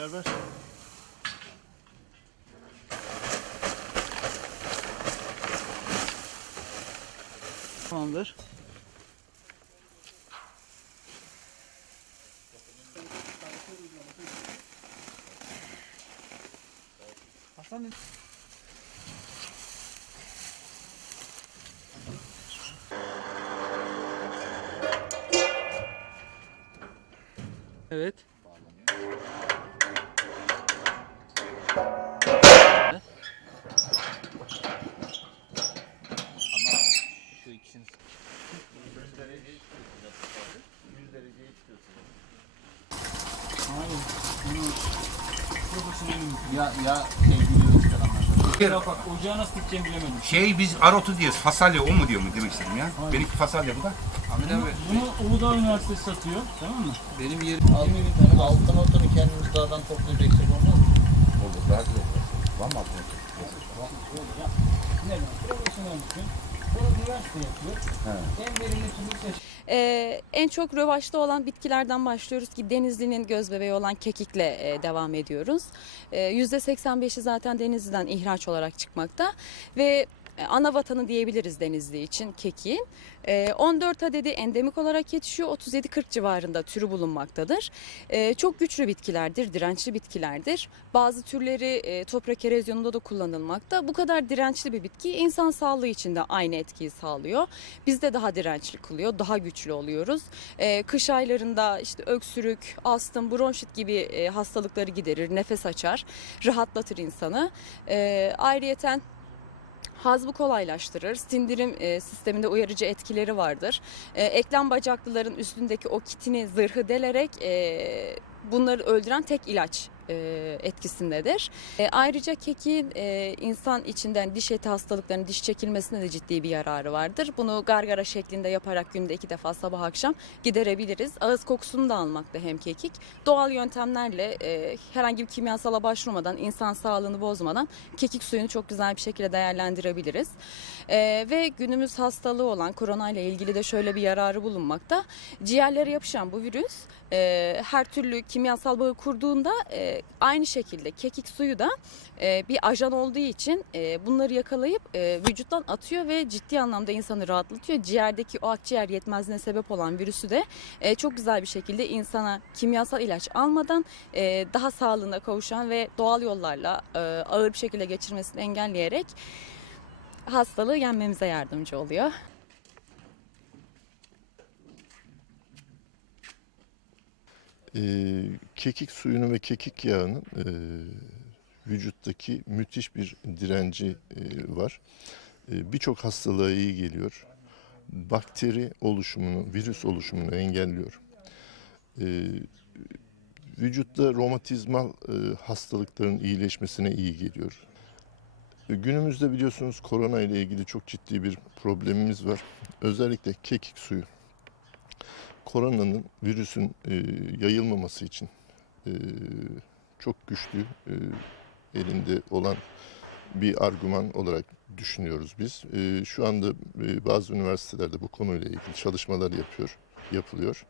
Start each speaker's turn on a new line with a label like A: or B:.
A: Ver. Tamamdır. Hasan Evet.
B: Ya ya şey
C: bak ocağı nasıl dikeceğimi bilemedim.
D: Şey biz arotu diyoruz. Fasalya o mu diyor mu demek istedim ya. Benimki fasalya bu da.
B: Ahmet abi
C: Bunu Uludağ Üniversitesi satıyor tamam mı?
B: benim yerim alt, alttan otunu kendimiz dağdan toplayacaksak olmaz mı?
D: Olur daha güzel. Var mı altına?
C: Ne var? Profesyonel bütün. Bunu üniversite yapıyor. En verimli türlü seç.
E: Ee, en çok rövaşta olan bitkilerden başlıyoruz ki Denizli'nin göz bebeği olan kekikle e, devam ediyoruz. Ee, %85'i zaten Denizli'den ihraç olarak çıkmakta ve ana vatanı diyebiliriz Denizli için kekiğin. Ee, 14 adedi endemik olarak yetişiyor. 37-40 civarında türü bulunmaktadır. Ee, çok güçlü bitkilerdir, dirençli bitkilerdir. Bazı türleri e, toprak erozyonunda da kullanılmakta. Bu kadar dirençli bir bitki insan sağlığı için de aynı etkiyi sağlıyor. Biz de daha dirençli kılıyor, daha güçlü oluyoruz. Kış aylarında işte öksürük, astım, bronşit gibi e, hastalıkları giderir, nefes açar, rahatlatır insanı. Ayrıyeten Hazmı kolaylaştırır. Sindirim e, sisteminde uyarıcı etkileri vardır. E, eklem bacaklıların üstündeki o kitini, zırhı delerek e, bunları öldüren tek ilaç e, etkisindedir. E, ayrıca kekiğin e, insan içinden diş eti hastalıklarının diş çekilmesine de ciddi bir yararı vardır. Bunu gargara şeklinde yaparak günde iki defa sabah akşam giderebiliriz. Ağız kokusunu da almakta hem kekik. Doğal yöntemlerle herhangi bir kimyasala başvurmadan, insan sağlığını bozmadan kekik suyunu çok güzel bir şekilde değerlendirebiliriz. Ve günümüz hastalığı olan korona ile ilgili de şöyle bir yararı bulunmakta. Ciğerlere yapışan bu virüs her türlü kimyasal bağı kurduğunda aynı şekilde kekik suyu da e, bir ajan olduğu için e, bunları yakalayıp e, vücuttan atıyor ve ciddi anlamda insanı rahatlatıyor. Ciğerdeki o akciğer yetmezliğine sebep olan virüsü de e, çok güzel bir şekilde insana kimyasal ilaç almadan e, daha sağlığına kavuşan ve doğal yollarla e, ağır bir şekilde geçirmesini engelleyerek hastalığı yenmemize yardımcı oluyor.
F: Ee, kekik suyunu ve kekik yağının e, vücuttaki müthiş bir direnci e, var. E, Birçok hastalığa iyi geliyor. Bakteri oluşumunu, virüs oluşumunu engelliyor. E, vücutta romatizmal e, hastalıkların iyileşmesine iyi geliyor. E, Günümüzde biliyorsunuz korona ile ilgili çok ciddi bir problemimiz var. Özellikle kekik suyu koronanın virüsün e, yayılmaması için e, çok güçlü e, elinde olan bir argüman olarak düşünüyoruz biz. E, şu anda e, bazı üniversitelerde bu konuyla ilgili çalışmalar yapıyor, yapılıyor.